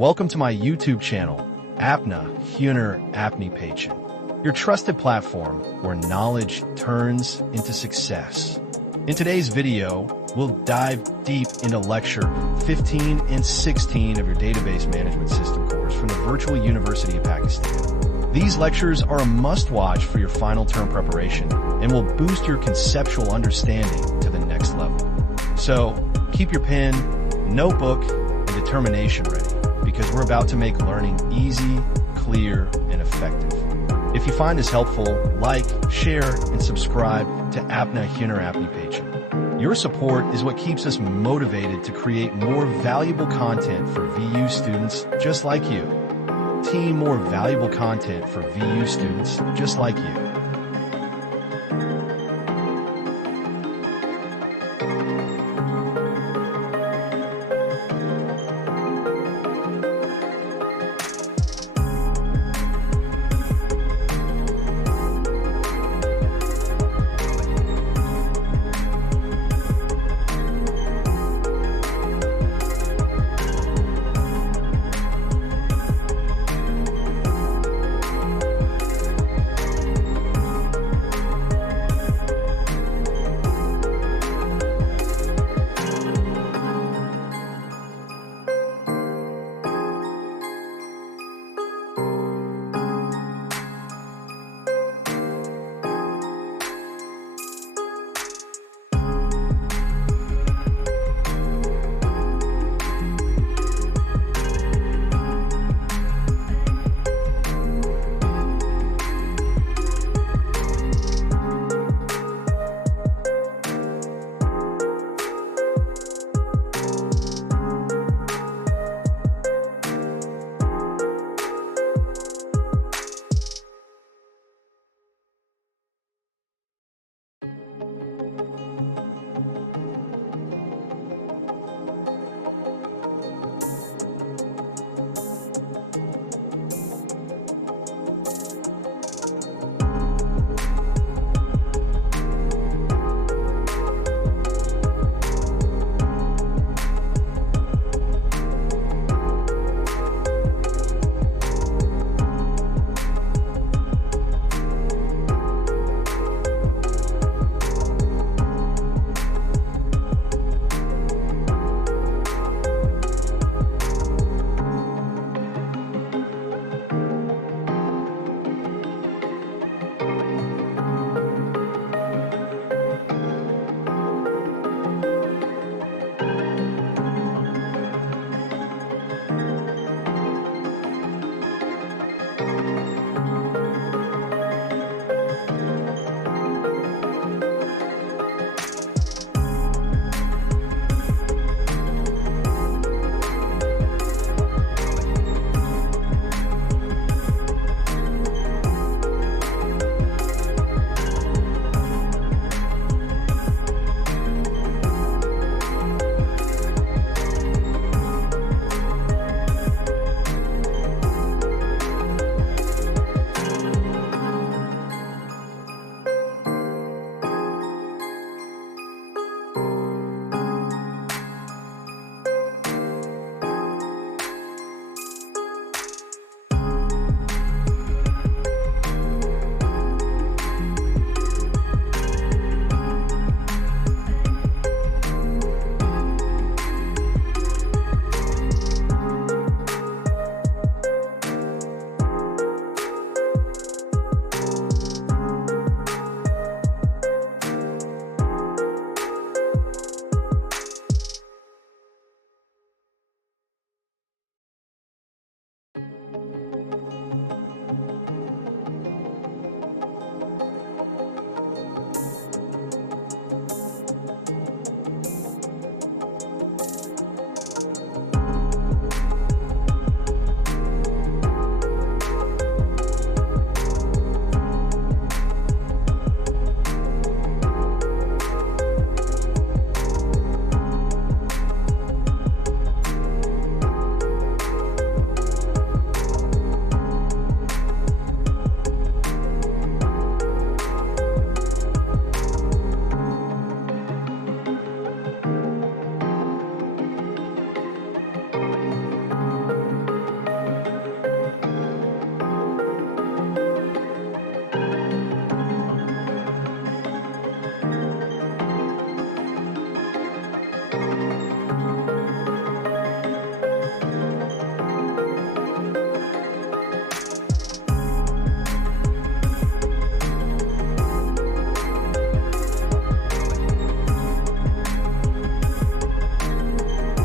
Welcome to my YouTube channel, Apna Huner Apni Patient, your trusted platform where knowledge turns into success. In today's video, we'll dive deep into lecture 15 and 16 of your Database Management System course from the Virtual University of Pakistan. These lectures are a must-watch for your final term preparation and will boost your conceptual understanding to the next level. So, keep your pen, notebook, and determination ready, because we're about to make learning easy, clear, and effective. If you find this helpful, like, share, and subscribe to Apna Huner Apni Patient. Your support is what keeps us motivated to create more valuable content for VU students just like you. Team more valuable content for VU students just like you.